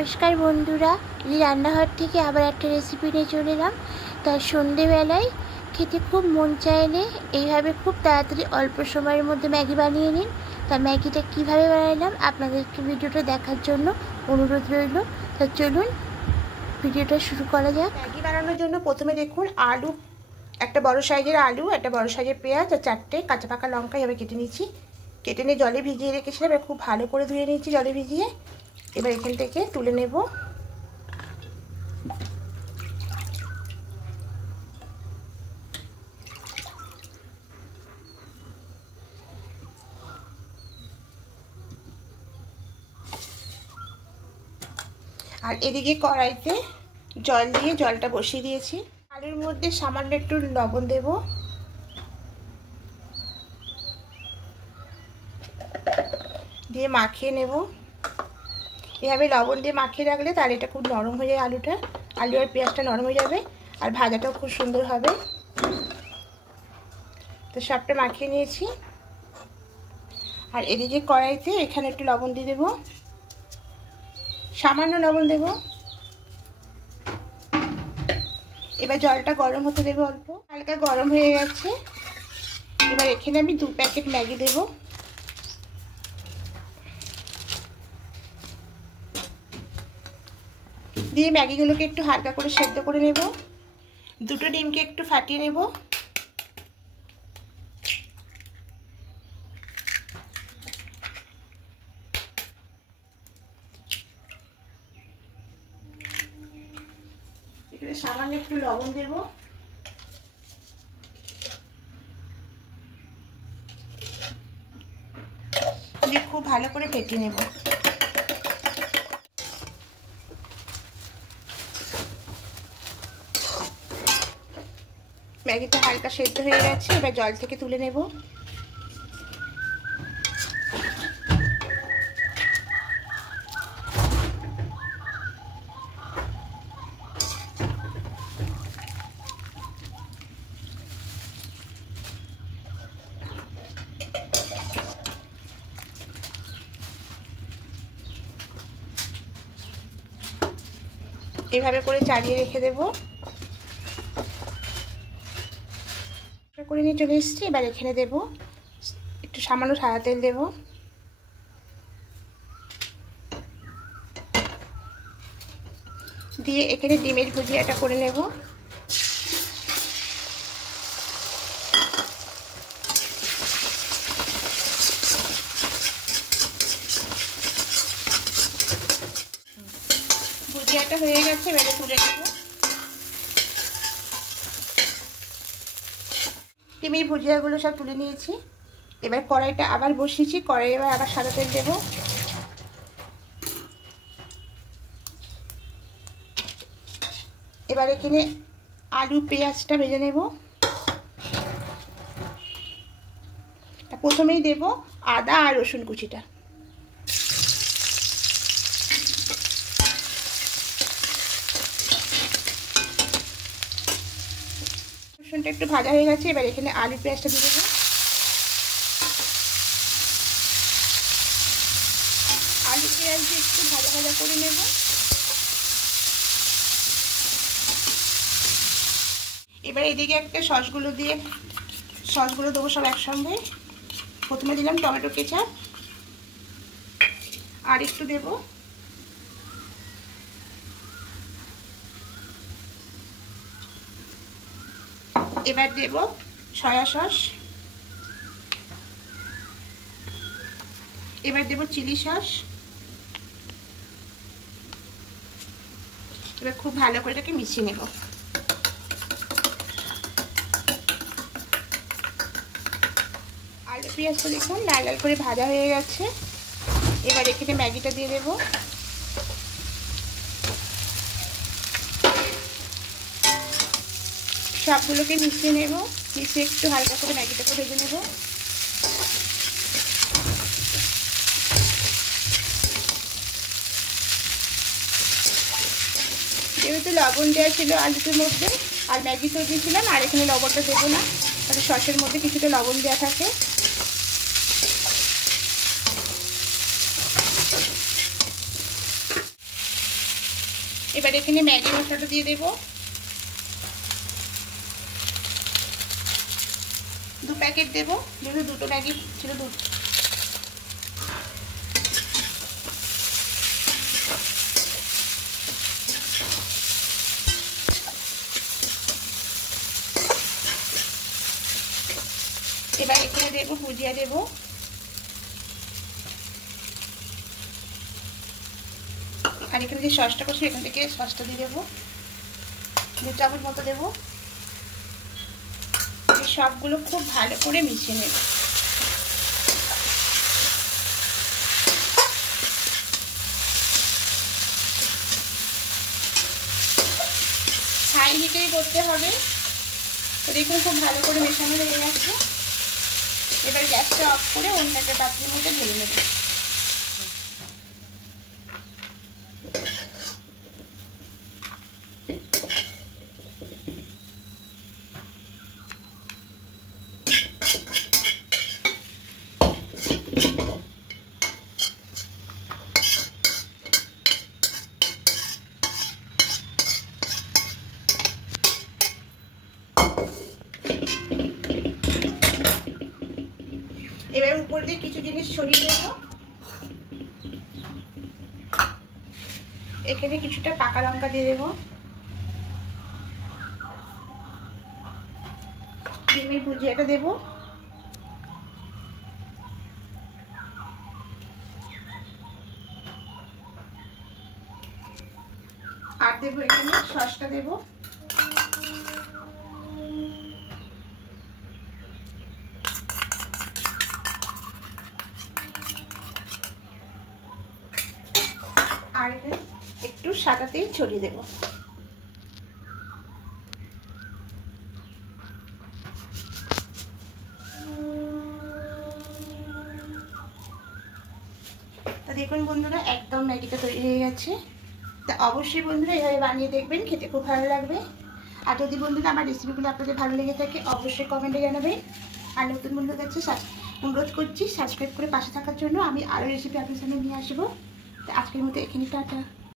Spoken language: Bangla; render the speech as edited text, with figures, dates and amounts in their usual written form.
নমস্কার বন্ধুরা, রান্নাঘর থেকে আবার একটা রেসিপি নিয়ে চলে এলাম। তার সন্ধেবেলায় খেতে খুব মন চাইলে এইভাবে খুব তাড়াতাড়ি অল্প সময়ের মধ্যে ম্যাগি বানিয়ে নিন। তা ম্যাগিটা কীভাবে বানালাম আপনাদেরকে ভিডিওটা দেখার জন্য অনুরোধ রইল। তা চলুন ভিডিওটা শুরু করা যাক। ম্যাগি বানানোর জন্য প্রথমে দেখুন আলু, একটা বড় সাইজের আলু, একটা বড় সাইজের পেঁয়াজ আর 4টে কাঁচা পাকা লঙ্কা এভাবে কেটে নিচ্ছি। কেটে নিয়ে জলে ভিজিয়ে রেখেছিলাম, এবার খুব ভালো করে ধুয়ে নিচ্ছি জলে ভিজিয়ে। এবার এখান থেকে তুলে নেব। আর এদিকে কড়াইতে জল দিয়ে জলটা বসিয়ে দিয়েছি। আলুর মধ্যে সামান্য একটু লবণ দেব, দিয়ে মাখিয়ে নেব। এভাবে লবণ দিয়ে মাখিয়ে রাখলে তাহলে এটা খুব নরম হয়ে যায়, আলু আর পেঁয়াজটা নরম হয়ে যাবে আর ভাজাটাও খুব সুন্দর হবে। তো সবটা মাখিয়ে নিয়েছি। আর এদিকে কড়াইতে এখানে একটু লবণ দিয়ে দেবো, সামান্য লবণ দেব। এবার জলটা গরম হতে দেবো, অল্প হালকা গরম হয়ে গেছে। এবার এখানে আমি 2 প্যাকেট ম্যাগি দেব। দিয়ে ম্যাগিগুলোকে একটু হালকা করে সেদ্ধ করে নেব। 2টো ডিমকে একটু ফাটিয়ে নেব। এখানে সামান্য একটু লবণ দেব। দিয়ে খুব ভালো করে ফেটিয়ে নেব। ম্যাগিটা হালকা সেদ্ধ হয়ে গেছে, এবার জল থেকে তুলে নেব। এভাবে করে চালিয়ে রেখে দেব। করে নিয়ে চলে এসেছি। এবার এখানে দেব একটু সামান্য সাদা তেল দেব। দিয়ে এখানে ডিমের ভুজিয়াটা করে নেব। ভুজিয়াটা হয়ে গেছে, এবারে তুলে নেব। ডিমের ভুজিয়াগুলো সব তুলে নিয়েছি। এবার কড়াইটা আবার বসিয়েছি, কড়াই এবার আবার সাদা তেল দেব। এবার এখানে আলু পেঁয়াজটা ভেজে নেব। প্রথমেই দেব আদা আর রসুন কুচিটা। রসুনটা একটু ভাজা হয়ে গেছে, এবার এখানে আলু পেঁয়াজটা দিয়ে দেবো। আলু পেঁয়াজ দিয়ে একটু ভাজা ভাজা করে নেব। এবার এদিকে একটা সসগুলো দেবো সব একসঙ্গে। প্রথমে দিলাম টমেটো কেচাপ, আর একটু দেব। এবার দেব সয়া সস। এবার দেব চিলি সস। এবার খুব ভালো করে এটাকে মিশিয়ে নেব। আলু পেঁয়াজটা দেখুন লাল লাল করে ভাজা হয়ে গেছে। এবার এখানে ম্যাগিটা দিয়ে দেব। সবগুলোকে মিশিয়ে নেব। মিশিয়ে একটু হালকা করে ম্যাগিটাকে ভেজে নেব। যেহেতু লবণ দেওয়া ছিল আলুটার মধ্যে আর ম্যাগিতেও দিয়েছিলাম, আর এখানে লবণটা দেবো না, তাহলে সসের মধ্যে কিছুটা লবণ দেওয়া থাকে। এবার এখানে ম্যাগি মশলাটা দিয়ে দেবো। 2 প্যাকেট দেবো, যেহেতু 2টো ম্যাগি ছিল। এবার এখানে দেবো ভুজিয়া দেবো, আর এখানে যে সসটা করছি এখান থেকে সসটা দিয়ে দেবো, 2 চামচ মতো দেবো। সবগুলো খুব ভালো করে মিশিয়ে নেব। হাই হিটেই করতে হবে। তো দেখুন খুব ভালো করে মেশানো হয়ে গেছে। এবার গ্যাসটা অফ করে অন্য একটা পাত্রের মধ্যে ঢেলে নেব। এবার উপর দিয়ে কিছু জিনিস ছড়িয়ে দেবো। এখানে কিছুটা পাকা লঙ্কা দিয়ে দেবো, ডিমের ভুজিয়াটা দেবো, আর দেবো এখানে সসটা দেবো। আর একটু সাদা তেল ছড়িয়ে দেবো। তা দেখুন বন্ধুরা, একদম ম্যাগিটা তৈরি হয়ে গেছে। তা অবশ্যই বন্ধুরা এভাবে বানিয়ে দেখবেন, খেতে খুব ভালো লাগবে। আর যদি বন্ধুরা আমার রেসিপিগুলো আপনাদের ভালো লেগে থাকে অবশ্যই কমেন্টে জানাবেন। আর নতুন বন্ধুদের কাছে অনুরোধ করছি সাবস্ক্রাইব করে পাশে থাকার জন্য। আমি আরও রেসিপি আপনার সামনে নিয়ে আসবো। তো আজকের মতো এখানে টাটা।